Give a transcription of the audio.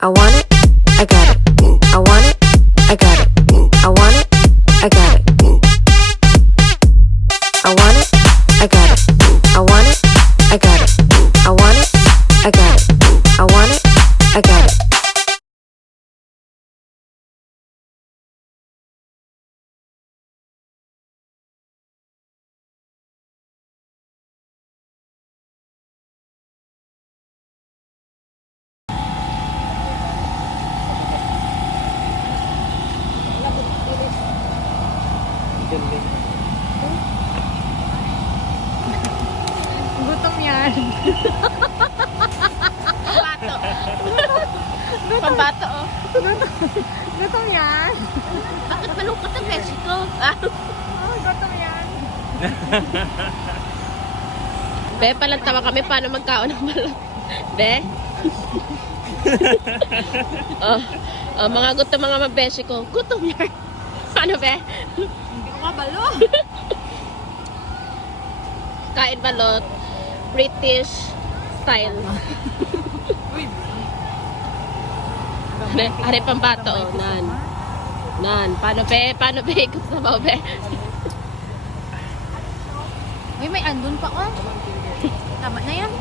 I want it, I got it. I want it, I got it. I want it, I got it. I want it, I got it. I want it, I got it. I want it, I got it. I want it, I got it. Gutom yan. Pambato. Pambato, oh. Gutom yan. Bakit malungkot ang Mexico? Oh, gutom yan. Be, palantawa kami paano magkaon ng balot. Be? Mga gutom mga mabeshi ko. Gutom yan. Ano, be? Hindi ko kabalo. Kain balot. British style. Are pambato, oh. Nan. Paano, be? Paano, be? Ikot sa bao, be? Uy, may andun pa ko. Tama na yan.